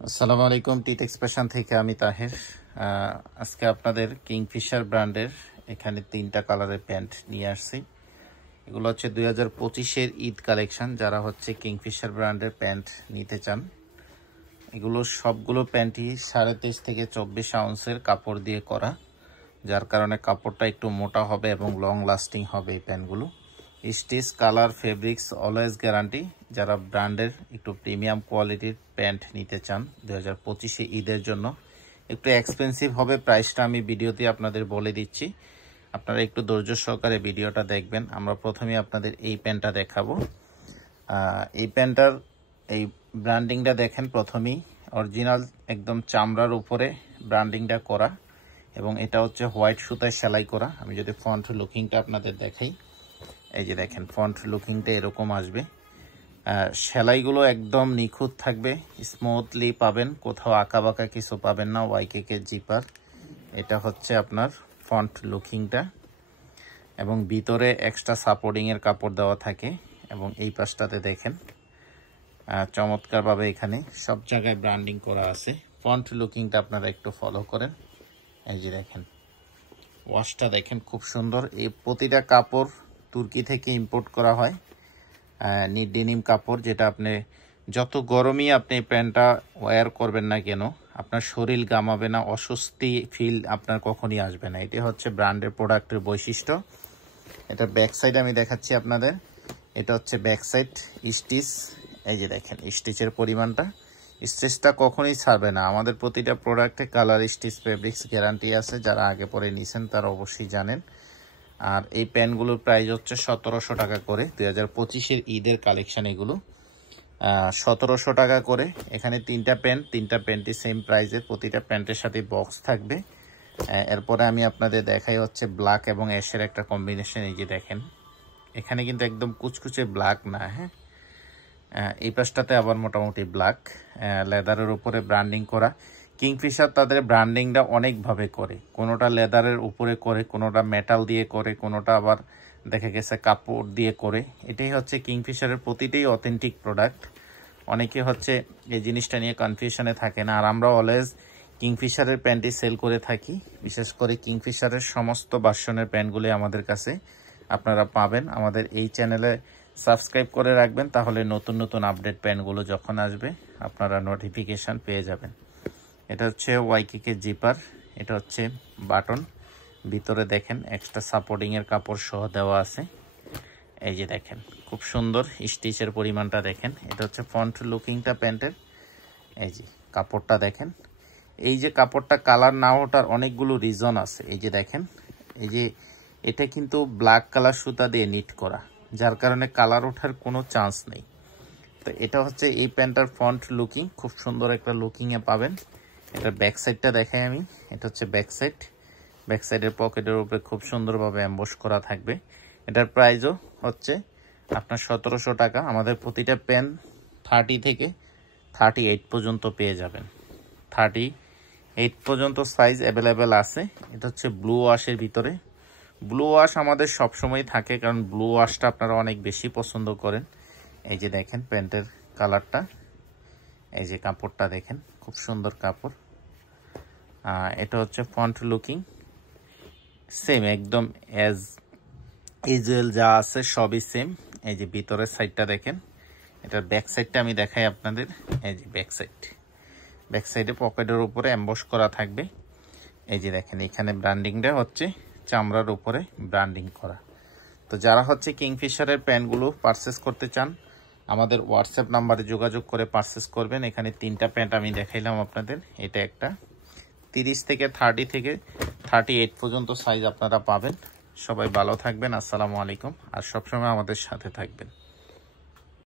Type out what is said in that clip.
আসসালামু আলাইকুম। টিট এক্সপ্রেশন থেকে আমি তাহের। আজকে আপনাদের কিংফিশার ব্র্যান্ডের এখানে 3টা কালারের প্যান্ট নিয়ে আসছি। এগুলো হচ্ছে 2025-এর ঈদ কালেকশন। যারা হচ্ছে কিংফিশার ব্র্যান্ডের প্যান্ট নিতে চান, এগুলো সবগুলো প্যান্টই 23.5 থেকে 24 আউন্সের কাপড় দিয়ে করা, যার কারণে কাপড়টা একটু মোটা হবে এবং লং লাস্টিং হবে। এই প্যান্টগুলো stitch, colour, fabrics always guarantee. যারা ব্র্যান্ডের একটু প্রিমিয়াম কোয়ালিটির প্যান্ট নিতে চান 2025-এ ঈদের জন্য, একটু এক্সপেন্সিভ হবে প্রাইসটা, আমি ভিডিওতে আপনাদের বলে দিচ্ছি। আপনারা একটু ধৈর্য সহকারে ভিডিওটা দেখবেন। আমরা প্রথমে আপনাদের এই প্যান্টটা দেখাবো। এই প্যান্টটার এই ব্র্যান্ডিংটা দেখেন। প্রথমেই অরিজিনাল একদম চামড়ার উপরে ব্র্যান্ডিংটা করা, এবং এটা হচ্ছে হোয়াইট সুতায় সেলাই করা। আমি যদি ফ্রন্ট লুকিংটা আপনাদের দেখাই, এই যে দেখেন ফ্রন্ট লুকিংটা এরকম আসবে। সেলাইগুলো একদম নিখুঁত থাকবে, স্মুথলি পাবেন, কোথাও আঁকা বাঁকা কিছু পাবেন না। ওয়াইকেকে জিপার, এটা হচ্ছে আপনার ফ্রন্ট লুকিংটা, এবং ভিতরে এক্সট্রা সাপোর্টিংয়ের কাপড় দেওয়া থাকে। এবং এই পাশটাতে দেখেন চমৎকারভাবে এখানে সব জায়গায় ব্র্যান্ডিং করা আছে। ফ্রন্ট লুকিংটা আপনারা একটু ফলো করেন। এই যে দেখেন ওয়াশটা দেখেন, খুব সুন্দর। এই প্রতিটা কাপড় তুর্কি থেকে ইম্পোর্ট করা হয়, নিট ডেনিম কাপড়, যেটা আপনি যত গরমই আপনি প্যান্টটা ওয়্যার করবেন না কেন আপনার শরীর গামাবে না, অস্বস্তি ফিল আপনার কখনই আসবে না। এটি হচ্ছে ব্র্যান্ডের প্রোডাক্টের বৈশিষ্ট্য। এটা ব্যাক সাইড আমি দেখাচ্ছি আপনাদের। এটা হচ্ছে ব্যাক সাইড স্টিচ। এই যে দেখেন স্টিচের পরিমাণটা, স্টিচটা কখনোই ছাড়বে না। আমাদের প্রতিটা প্রোডাক্টে কালার, স্টিচ, ফেব্রিক্স গ্যারান্টি আছে। যারা আগে পরে নিছেন তারা অবশ্যই জানেন। আর এই প্যান্টগুলোর প্রাইস হচ্ছে 1700 টাকা করে। 2025-এর ঈদের কালেকশন এগুলো 1700 টাকা করে। এখানে 3টা প্যান্টই সেম প্রাইসের। প্রতিটা প্যান্টের সাথে বক্স থাকবে। এরপরে আমি আপনাদের দেখাই হচ্ছে ব্ল্যাক এবং অ্যাশের একটা কম্বিনেশন। এই যে দেখেন এখানে কিন্তু একদম কুচকুচে ব্ল্যাক না, হ্যাঁ, এই পাশটাতে আবার মোটামুটি ব্ল্যাক, লেদারের উপরে ব্র্যান্ডিং করা। কিংফিশার তাদের ব্র্যান্ডিংটা অনেকভাবে করে, কোনোটা লেদারের উপরে করে, কোনোটা মেটাল দিয়ে করে, কোনোটা আবার দেখা গেছে কাপড় দিয়ে করে। এটাই হচ্ছে কিংফিশারের প্রতিটাই অথেন্টিক প্রোডাক্ট। অনেকে হচ্ছে এই জিনিসটা নিয়ে কনফিউশনে থাকে না। আর আমরা অলওয়েজ কিংফিশারের প্যান্টই সেল করে থাকি। বিশেষ করে কিংফিশারের সমস্ত ভার্সনের প্যান্টগুলি আমাদের কাছে আপনারা পাবেন। আমাদের এই চ্যানেলে সাবস্ক্রাইব করে রাখবেন, তাহলে নতুন নতুন আপডেট প্যান্টগুলো যখন আসবে আপনারা নোটিফিকেশান পেয়ে যাবেন। এটা হচ্ছে ওয়াইকেকে জিপার, এটা হচ্ছে বাটন, ভিতরে দেখেন এক্সট্রা সাপোর্টিংয়ের কাপড় সহ দেওয়া আছে। এই যে দেখেন খুব সুন্দর স্টিচের পরিমাণটা দেখেন। এটা হচ্ছে ফ্রন্ট লুকিংটা প্যান্টের। এই যে কাপড়টা দেখেন। এই যে কাপড়টা কালার না ওঠার অনেকগুলো রিজন আছে। এই যে দেখেন, এই যে এটা কিন্তু ব্ল্যাক কালার সুতা দিয়ে নিট করা, যার কারণে কালার ওঠার কোনো চান্স নেই। তো এটা হচ্ছে এই প্যান্টটার ফ্রন্ট লুকিং, খুব সুন্দর একটা লুকিংয়ে পাবেন। এটার ব্যাক সাইডটা দেখাই আমি। এটা হচ্ছে ব্যাক সাইড। ব্যাক সাইডের পকেটের উপরে খুব সুন্দরভাবে এমবস করা থাকবে। এটার প্রাইসও হচ্ছে আপনার 1700 টাকা। আমাদের প্রতিটা প্যান্ট 30 থেকে 38 পর্যন্ত পেয়ে যাবেন। 38 পর্যন্ত সাইজ অ্যাভেলেবেল আছে। এটা হচ্ছে ব্লু ওয়াশের ভিতরে। ব্লু ওয়াশ আমাদের সবসময় থাকে, কারণ ব্লু ওয়াশটা আপনারা অনেক বেশি পছন্দ করেন। এই যে দেখেন প্যান্টের কালারটা, এই যে কাপড়টা দেখেন, খুব সুন্দর কাপড়। এটা হচ্ছে ফ্রন্ট লুকিং, সেম একদম অ্যাজ ইউজুয়াল যা আছে সবই সেম। এই যে ভিতরের সাইডটা দেখেন। এটার ব্যাক সাইডটা আমি দেখাই আপনাদের। এই যে ব্যাক সাইডে পকেটের উপরে এমবস করা থাকবে। এই যে দেখেন এখানে ব্র্যান্ডিংটা হচ্ছে চামড়ার উপরে ব্র্যান্ডিং করা। তো যারা হচ্ছে কিংফিশারের প্যান্টগুলো পারচেস করতে চান, আমাদের হোয়াটসঅ্যাপ নাম্বারে যোগাযোগ করে পারচেস করবেন। এখানে 3টা প্যান্ট আমি দেখাইলাম আপনাদের। এটা একটা 30 থেকে 38 পর্যন্ত সাইজ আপনারা পাবেন। সবাই ভালো থাকবেন। আসসালামু আলাইকুম। আর সবসময় আমাদের সাথে থাকবেন।